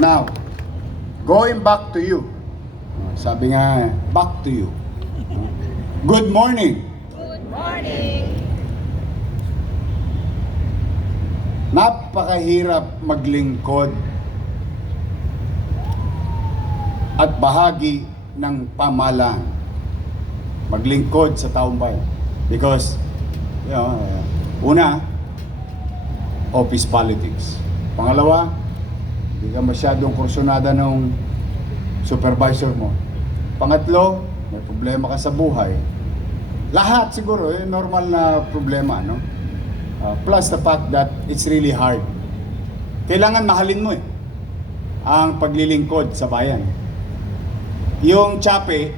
Now, going back to you. Sabi nga, back to you. Good morning. Good morning. Napakahirap maglingkod at bahagi ng pamahalaan. Maglingkod sa taong bayan. Because, una, office politics. Pangalawa, hindi ka masyadong kursunada ng supervisor mo. Pangatlo, may problema ka sa buhay. Lahat siguro, normal na problema, no? Plus the fact that it's really hard. Kailangan mahalin mo ang paglilingkod sa bayan. Yung tsape,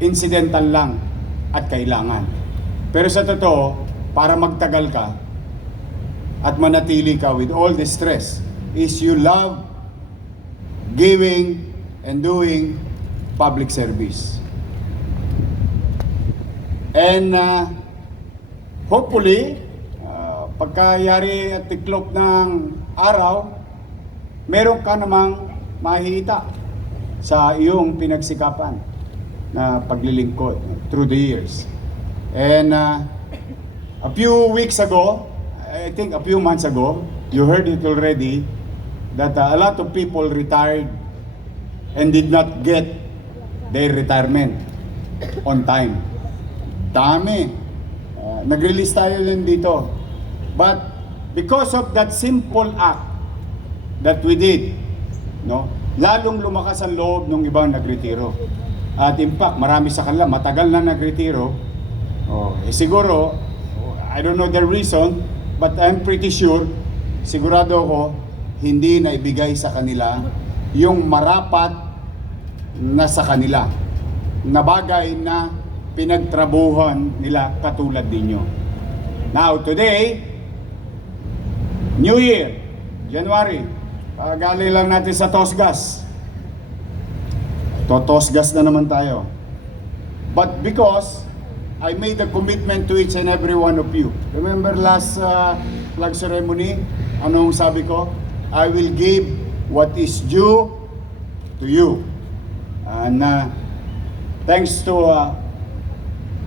incidental lang at kailangan. Pero sa totoo, para magtagal ka at manatili ka with all the stress, is you love giving and doing public service. And hopefully, pagkayari at tiklop ng araw, meron ka namang mahita sa iyong pinagsikapan na paglilingkod through the years. And a few weeks ago, I think a few months ago, you heard it already, that a lot of people retired and did not get their retirement on time. Dami. Nag-release tayo din dito. But because of that simple act that we did, no, lalong lumakas ang loob ng ibang nagretiro. At in fact, marami sa kanila matagal na nagretiro. Siguro, I don't know the reason, but I'm pretty sure, sigurado ako, hindi na ibigay sa kanila yung marapat na sa kanila, na bagay na pinagtrabuhan nila katulad ninyo. Now, today, New Year, January, galing lang natin sa Tosgas. Tosgas na naman tayo. But because I made a commitment to each and every one of you. Remember last flag ceremony, anong sabi ko? I will give what is due to you. And thanks to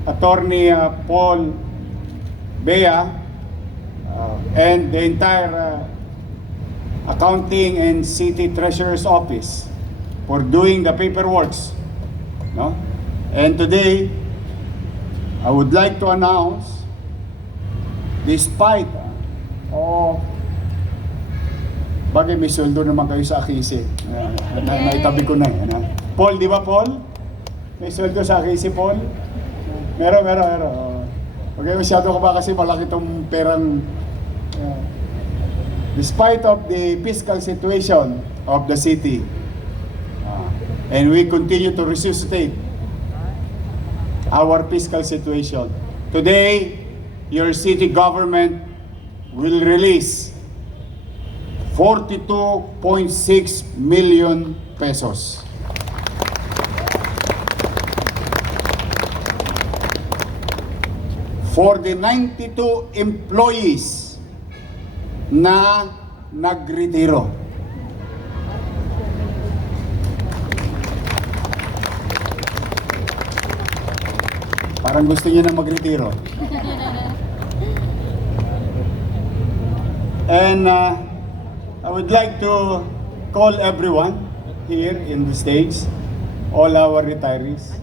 Attorney Paul Bea and the entire accounting and city treasurer's office for doing the paperwork, no? And today I would like to announce, despite bagay may sweldo naman kayo sa Akisi, naitabi ko na Paul, di ba Paul? May sweldo sa Akisi, Paul? Meron. Okay, masyado ka ba kasi malaki itong perang. Despite of the fiscal situation of the city, and we continue to resuscitate our fiscal situation, today, your city government will release 42.6 million pesos. For the 92 employees na nagretiro. Parang gusto niyo na magretiro. And I would like to call everyone here in the stage, all our retirees.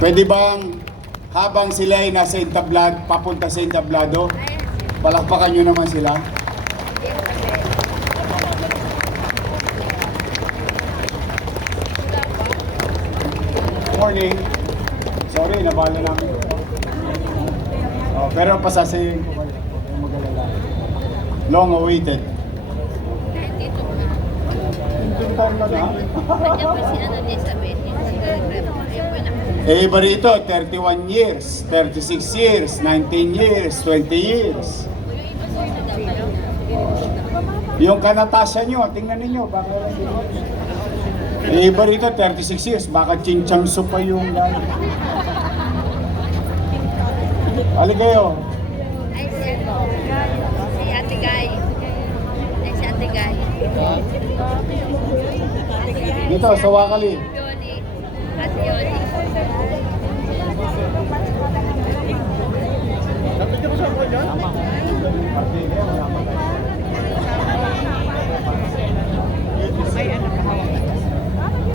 Pwede bang habang sila ay nasa entablado, papunta sa entablado, palakpakan nyo naman sila? Morning. Sorry, nabala namin. Pero pasasayin ko kayo. Mag-alala. Long awaited. Iba rito, 31 years, 36 years, 19 years, 20 years. Yung kanatasya nyo, tingnan ninyo, baka iba rito, 36 years, baka chinchangso pa yung Ali kayo. Ay, sir. Si Ate Guy. Dito, sa Wakali. Yoli. Kasi Yoli.